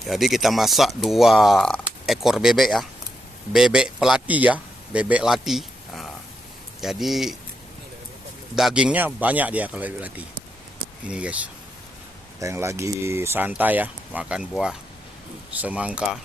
Jadi kita masak 2 ekor bebek ya. Bebek pelati ya, bebek lati. Jadi dagingnya banyak dia kalau bebek lati. Ini guys. Kita yang lagi santai ya, makan buah semangka.